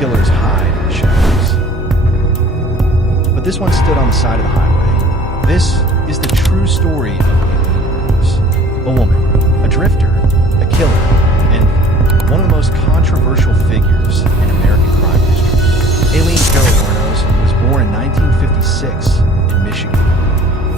killers hide in the shadows. But this one stood on the side of the highway. This is the true story of Aileen Wuornos. A woman, a drifter, a killer, and one of the most controversial figures in American crime history. Aileen Wuornos was born in 1956 in Michigan.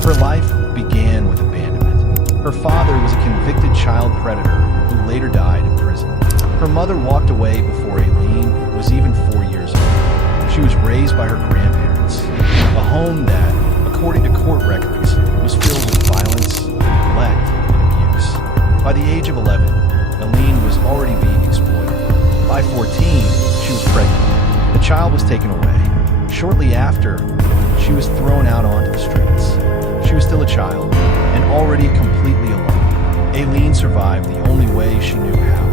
Her life began with abandonment. Her father was a convicted child predator who later died in prison. Her mother walked away before Aileen was even 4 years old. She was raised by her grandparents, a home that, according to court records, was filled with violence, neglect, and abuse. By the age of 11, Aileen was already being exploited. By 14, she was pregnant. The child was taken away. Shortly after, she was thrown out onto the streets. She was still a child, and already completely alone. Aileen survived the only way she knew how.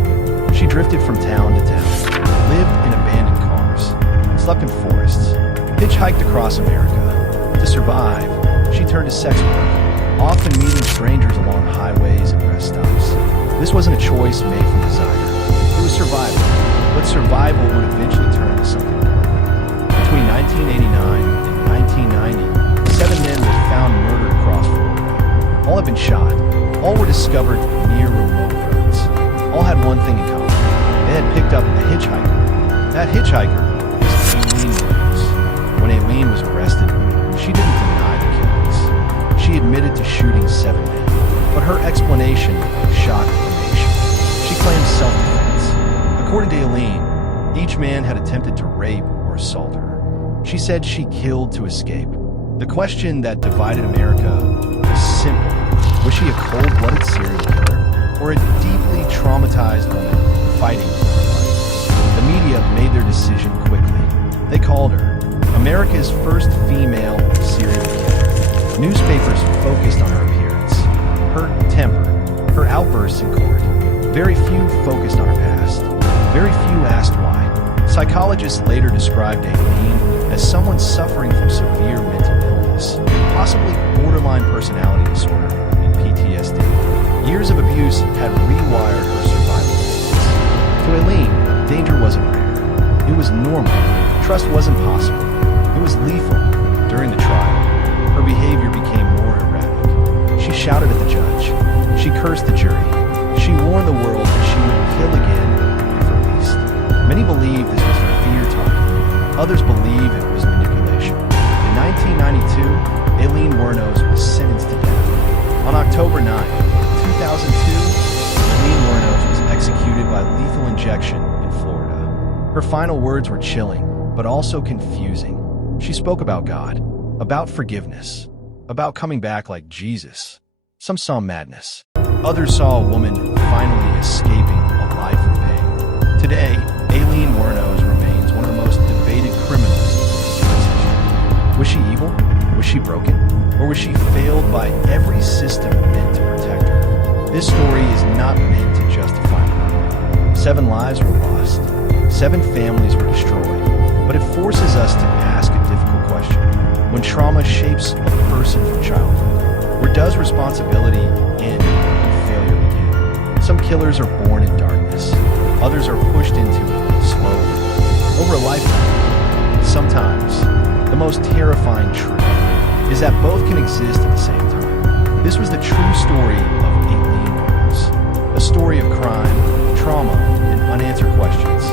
She drifted from town to town, lived in abandoned cars, slept in forests, hitchhiked across America. To survive, she turned to sex work, often meeting strangers along highways and rest stops. This wasn't a choice made from desire. It was survival, but survival would eventually turn into something more. Between 1989 and 1990, 7 men were found murdered across Florida. All had been shot. All were discovered near remote roads. All had one thing in common. They had picked up a hitchhiker. That hitchhiker was Aileen Wuornos. When Aileen was arrested, she didn't deny the killings. She admitted to shooting 7 men, but her explanation shocked the nation. She claimed self-defense. According to Aileen, each man had attempted to rape or assault her. She said she killed to escape. The question that divided America was simple. Was she a cold-blooded serial killer, or a deeply traumatized woman fighting for her life? The media made their decision quickly. They called her America's first female serial killer. Newspapers focused on her appearance, her temper, her outbursts in court. Very few focused on her past. Very few asked why. Psychologists later described Aileen as someone suffering from severe mental illness, possibly borderline personality disorder and PTSD. Years of abuse had rewired her survival instincts. To Aileen, danger wasn't rare. It was normal. Trust wasn't possible. It was lethal. During the trial, her behavior became more erratic. She shouted at the judge. She cursed the jury. She warned the world that she would kill again if released. Many believe this was fear talking. Others believe it was manipulation. In 1992, Aileen Wuornos was sentenced to death. On October 9, 2002, Aileen Wuornos was executed by lethal injection in Florida. Her final words were chilling, but also confusing. She spoke about God, about forgiveness, about coming back like Jesus. Some saw madness. Others saw a woman finally escaping a life of pain. Today, Aileen Wuornos remains one of the most debated criminals in U.S. history. Was she evil? Was she broken? Or was she failed by every system meant to protect her? This story is not meant to justify her. 7 lives were lost. 7 families were destroyed. But it forces us to ask a difficult question. When trauma shapes a person from childhood, where does responsibility end and failure begin? Some killers are born in darkness. Others are pushed into it slowly, over a lifetime. Sometimes, the most terrifying truth is that both can exist at the same time. This was the true story of Aileen Wuornos, a story of crime, trauma, and unanswered questions.